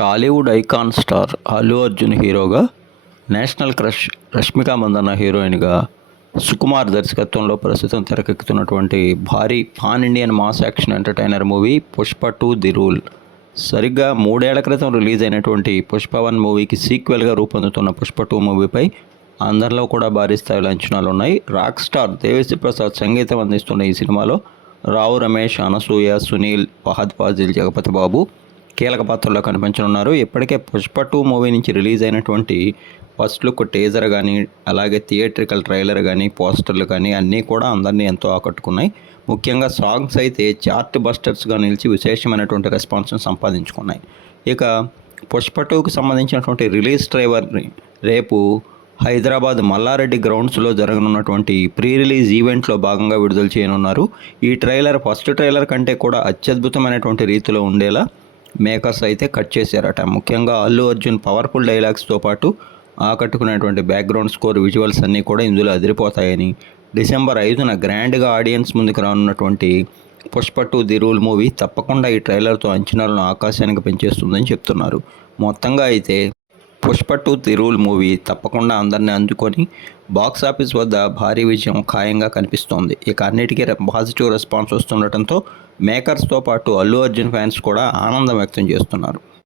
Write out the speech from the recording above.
Tollywood icon star Allu Arjun హీరోగా, national crush Rashmika Mandanna హీరోయిన్గా సుకుమార్ దర్శకత్వంలో ప్రస్తుతం తెరకెక్కుతున్నటువంటి భారీ pan Indian mass action entertainer movie Pushpa 2 the rule. సరిగ్గా 3 ఏళ్ల క్రితం రిలీజ్ అయినటువంటి పుష్ప 1 మూవీకి సీక్వెల్గా రూపొందుతున్న పుష్ప 2 మూవీపై అందరిలో కూడా భారీ స్థాయిలో అంచనాలు ఉన్నాయి. రాక్ స్టార్ దేవిశ్రీ ప్రసాద్ సంగీతం అందిస్తున్న ఈ సినిమాలో రావు రమేష్, అనసూయ, సునీల్, ఫహద్ ఫాజిల్, జగపతి బాబు కీలక పాత్రలో కనిపించనున్నారు. ఇప్పటికే పుష్ప 2 మూవీ నుంచి రిలీజ్ అయినటువంటి ఫస్ట్ లుక్ టీజర్ కానీ, అలాగే థియేట్రికల్ ట్రైలర్ కానీ, పోస్టర్లు కానీ అన్నీ కూడా అందరినీ ఎంతో ఆకట్టుకున్నాయి. ముఖ్యంగా సాంగ్స్ అయితే చార్ట్ బస్టర్స్గా నిలిచి విశేషమైనటువంటి రెస్పాన్స్ని సంపాదించుకున్నాయి. ఇక పుష్ప 2కి సంబంధించినటువంటి రిలీజ్ ట్రైలర్ని రేపు హైదరాబాద్ మల్లారెడ్డి గ్రౌండ్స్లో జరగనున్నటువంటి ప్రీ రిలీజ్ ఈవెంట్లో భాగంగా విడుదల చేయనున్నారు. ఈ ట్రైలర్ ఫస్ట్ ట్రైలర్ కంటే కూడా అత్యద్భుతమైనటువంటి రీతిలో ఉండేలా మేకర్స్ అయితే కట్ చేశారట. ముఖ్యంగా అల్లు అర్జున్ పవర్ఫుల్ డైలాగ్స్తో పాటు ఆకట్టుకునేటువంటి బ్యాక్గ్రౌండ్ స్కోర్, విజువల్స్ అన్నీ కూడా ఇందులో అదిరిపోతాయని, డిసెంబర్ 5న గ్రాండ్గా ఆడియన్స్ ముందుకు రానున్నటువంటి పుష్ప 2 ది రూల్ మూవీ తప్పకుండా ఈ ట్రైలర్తో అంచనాలను ఆకాశానికి పెంచేస్తుందని చెప్తున్నారు. మొత్తంగా అయితే పుష్ప 2 ది రూల్ మూవీ తప్పకుండా అందరినీ అందుకొని బాక్సాఫీస్ వద్ద భారీ విజయం ఖాయంగా కనిపిస్తోంది. ఇక అన్నిటికీ పాజిటివ్ రెస్పాన్స్ వస్తుండటంతో మేకర్స్తో పాటు అల్లు అర్జున్ ఫ్యాన్స్ కూడా ఆనందం వ్యక్తం చేస్తున్నారు.